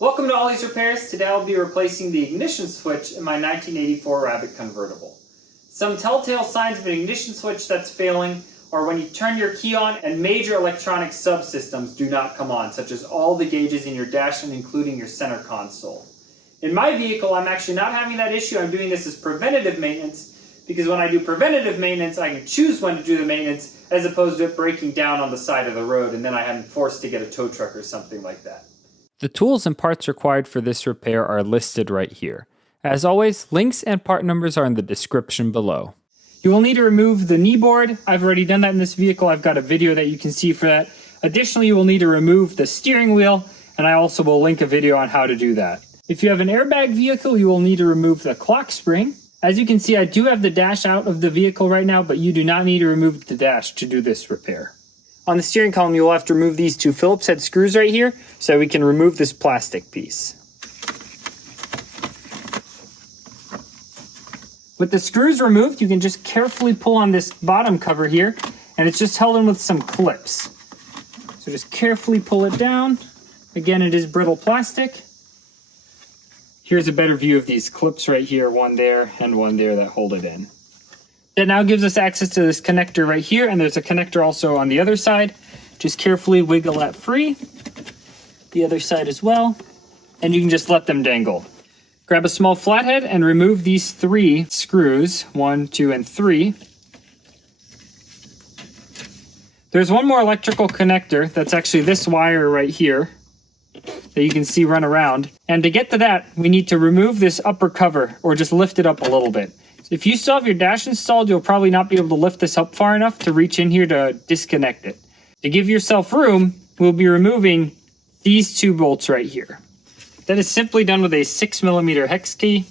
Welcome to Ollie's Repairs. Today I'll be replacing the ignition switch in my 1984 Rabbit convertible. Some telltale signs of an ignition switch that's failing are when you turn your key on and major electronic subsystems do not come on, such as all the gauges in your dash and including your center console. In my vehicle, I'm actually not having that issue. I'm doing this as preventative maintenance because when I do preventative maintenance, I can choose when to do the maintenance as opposed to it breaking down on the side of the road and then I'm forced to get a tow truck or something like that. The tools and parts required for this repair are listed right here. As always, links and part numbers are in the description below. You will need to remove the knee board. I've already done that in this vehicle. I've got a video that you can see for that. Additionally, you will need to remove the steering wheel, and I also will link a video on how to do that. If you have an airbag vehicle, you will need to remove the clock spring. As you can see, I do have the dash out of the vehicle right now, but you do not need to remove the dash to do this repair. On the steering column, you will have to remove these two Phillips head screws right here so we can remove this plastic piece. With the screws removed, you can just carefully pull on this bottom cover here, and it's just held in with some clips. So just carefully pull it down. Again, it is brittle plastic. Here's a better view of these clips right here, one there and one there that hold it in. That now gives us access to this connector right here, and there's a connector also on the other side. Just carefully wiggle that free. The other side as well, and you can just let them dangle. Grab a small flathead and remove these three screws, 1, 2, and 3. There's one more electrical connector that's actually this wire right here that you can see run around. And to get to that, we need to remove this upper cover or just lift it up a little bit. If you still have your dash installed, you'll probably not be able to lift this up far enough to reach in here to disconnect it. To give yourself room, we'll be removing these two bolts right here. That is simply done with a 6mm hex key.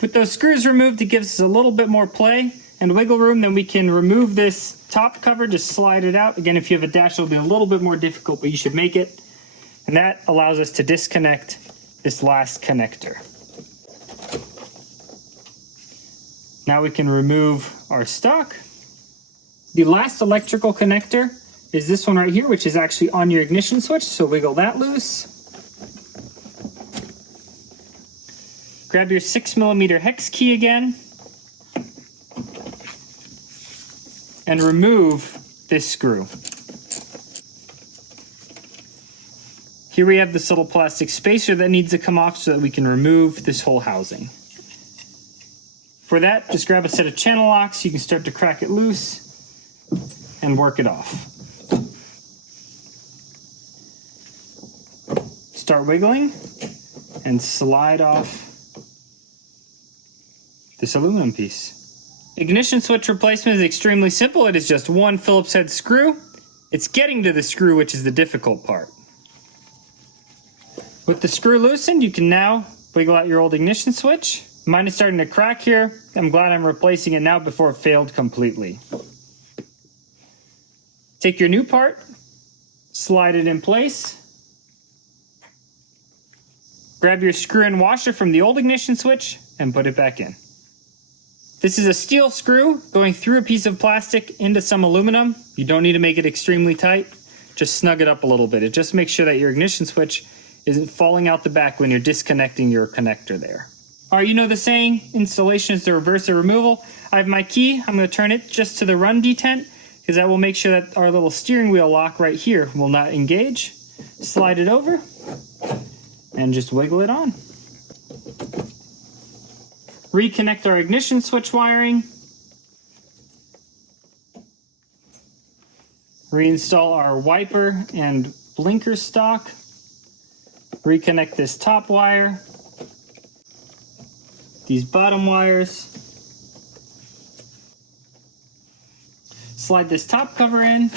With those screws removed, it gives us a little bit more play and wiggle room. Then we can remove this top cover, just slide it out. Again, if you have a dash, it'll be a little bit more difficult, but you should make it. And that allows us to disconnect this last connector. Now we can remove our stock. The last electrical connector is this one right here, which is actually on your ignition switch, so wiggle that loose. Grab your 6mm hex key again, and remove this screw. Here we have this little plastic spacer that needs to come off so that we can remove this whole housing. For that, just grab a set of channel locks. You can start to crack it loose and work it off. Start wiggling and slide off this aluminum piece. Ignition switch replacement is extremely simple. It is just one Phillips head screw. It's getting to the screw which is the difficult part. With the screw loosened, you can now wiggle out your old ignition switch. Mine is starting to crack here. I'm glad I'm replacing it now before it failed completely. Take your new part, slide it in place. Grab your screw and washer from the old ignition switch and put it back in. This is a steel screw going through a piece of plastic into some aluminum. You don't need to make it extremely tight. Just snug it up a little bit. It just makes sure that your ignition switch isn't falling out the back when you're disconnecting your connector there. All right, you know the saying, installation is the reverse of removal. I have my key. I'm going to turn it just to the run detent because that will make sure that our little steering wheel lock right here will not engage. Slide it over and just wiggle it on. Reconnect our ignition switch wiring. Reinstall our wiper and blinker stock. Reconnect this top wire, these bottom wires, slide this top cover in.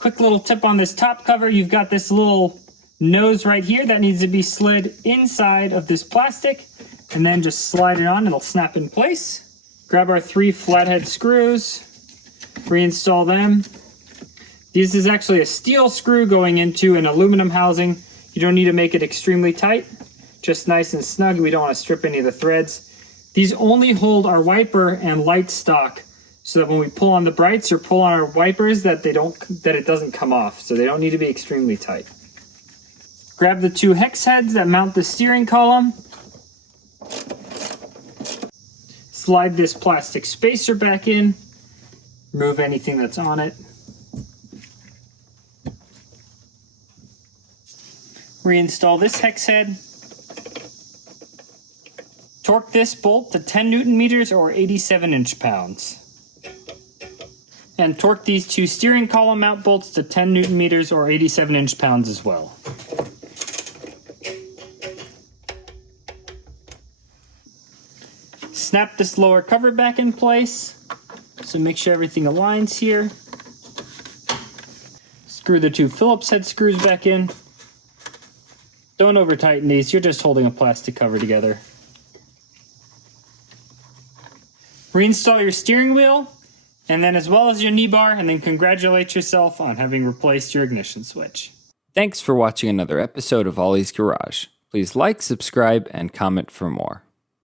Quick little tip on this top cover, you've got this little nose right here that needs to be slid inside of this plastic, and then just slide it on, it'll snap in place. Grab our 3 flathead screws, reinstall them. This is actually a steel screw going into an aluminum housing. You don't need to make it extremely tight, just nice and snug. We don't want to strip any of the threads. These only hold our wiper and light stock so that when we pull on the brights or pull on our wipers that it doesn't come off. So they don't need to be extremely tight. Grab the 2 hex heads that mount the steering column. Slide this plastic spacer back in. Remove anything that's on it. Reinstall this hex head. Torque this bolt to 10 Newton meters or 87 inch-pounds. And torque these 2 steering column mount bolts to 10 Newton meters or 87 inch-pounds as well. Snap this lower cover back in place. So make sure everything aligns here. Screw the 2 Phillips head screws back in. Don't over tighten these, you're just holding a plastic cover together. Reinstall your steering wheel, and then as well as your knee bar, and then congratulate yourself on having replaced your ignition switch. Thanks for watching another episode of Ollie's Garage. Please like, subscribe, and comment for more.